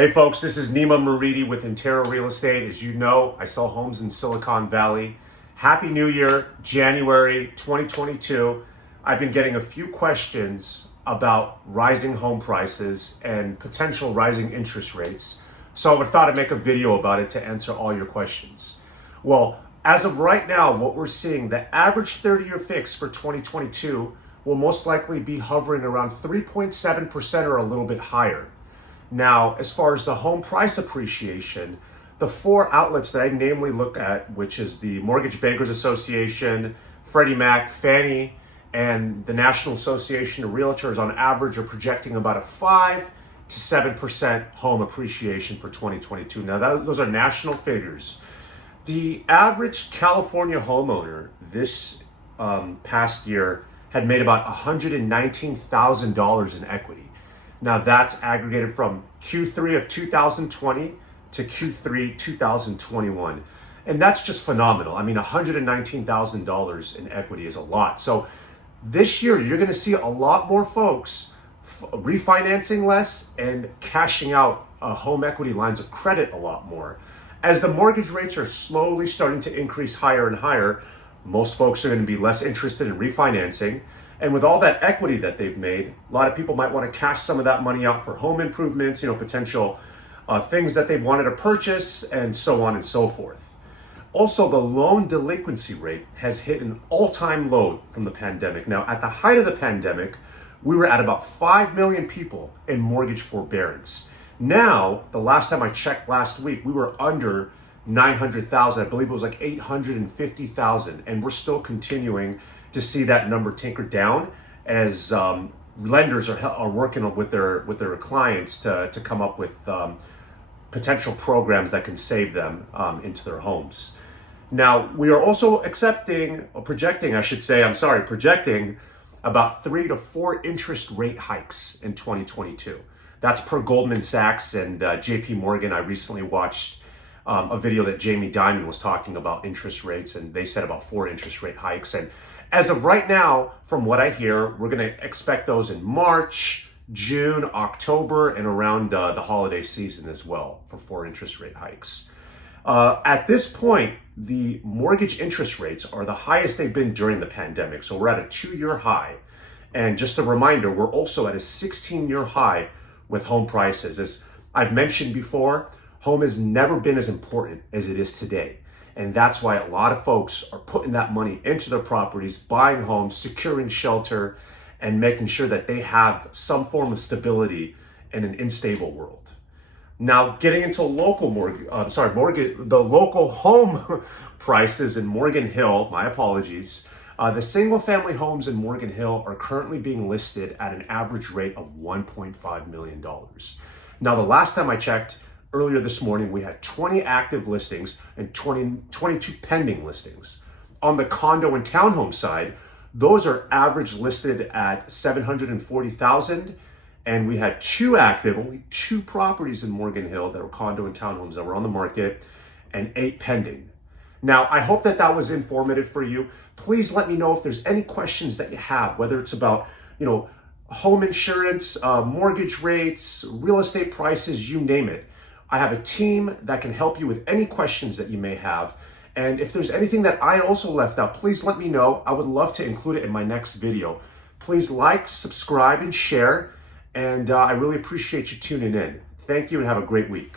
Hey folks, this is Nima Moridi with Intero Real Estate. As you know, I sell homes in Silicon Valley. Happy New Year, January 2022. I've been getting a few questions about rising home prices and potential rising interest rates. So I thought I'd make a video about it to answer all your questions. Well, as of right now, what we're seeing, the average 30-year fix for 2022 will most likely be hovering around 3.7% or a little bit higher. Now, as far as the home price appreciation, the four outlets that I namely look at, which is the Mortgage Bankers Association, Freddie Mac, Fannie, and the National Association of Realtors, on average are projecting about a 5 to 7% home appreciation for 2022. Now, those are national figures. The average California homeowner this past year had made about $119,000 in equity. Now that's aggregated from Q3 of 2020 to Q3 2021. And that's just phenomenal. I mean, $119,000 in equity is a lot. So this year, you're gonna see a lot more folks refinancing less and cashing out home equity lines of credit a lot more. As the mortgage rates are slowly starting to increase higher and higher, most folks are gonna be less interested in refinancing. And with all that equity that they've made, a lot of people might want to cash some of that money out for home improvements, potential things that they've wanted to purchase, and so on and so forth. Also, the loan delinquency rate has hit an all-time low from the pandemic. Now, at the height of the pandemic, we were at about 5 million people in mortgage forbearance. Now, the last time I checked last week, we were under 900,000. I believe it was like 850,000, and we're still continuing to see that number tinker down as lenders are working with their clients to come up with potential programs that can save them into their homes. Now, we are also projecting about 3 to 4 interest rate hikes in 2022. That's per Goldman Sachs and JP Morgan. I recently watched a video that Jamie Dimon was talking about interest rates, and they said about 4 interest rate hikes. And as of right now, from what I hear, we're going to expect those in March, June, October, and around the holiday season as well for 4 interest rate hikes. At this point, the mortgage interest rates are the highest they've been during the pandemic. So we're at a 2-year high. And just a reminder, we're also at a 16-year high with home prices. As I've mentioned before, home has never been as important as it is today. And that's why a lot of folks are putting that money into their properties, buying homes, securing shelter, and making sure that they have some form of stability in an unstable world. Now, getting into the local home prices in Morgan Hill, my apologies. The single-family homes in Morgan Hill are currently being listed at an average rate of $1.5 million. Now, the last time I checked, earlier this morning, we had 20 active listings and 22 pending listings. On the condo and townhome side, those are average listed at $740,000, and we had only 2 properties in Morgan Hill that were condo and townhomes that were on the market, and 8 pending. Now, I hope that was informative for you. Please let me know if there's any questions that you have, whether it's about, home insurance, mortgage rates, real estate prices, you name it. I have a team that can help you with any questions that you may have. And if there's anything that I also left out, please let me know. I would love to include it in my next video. Please like, subscribe, and share. And I really appreciate you tuning in. Thank you and have a great week.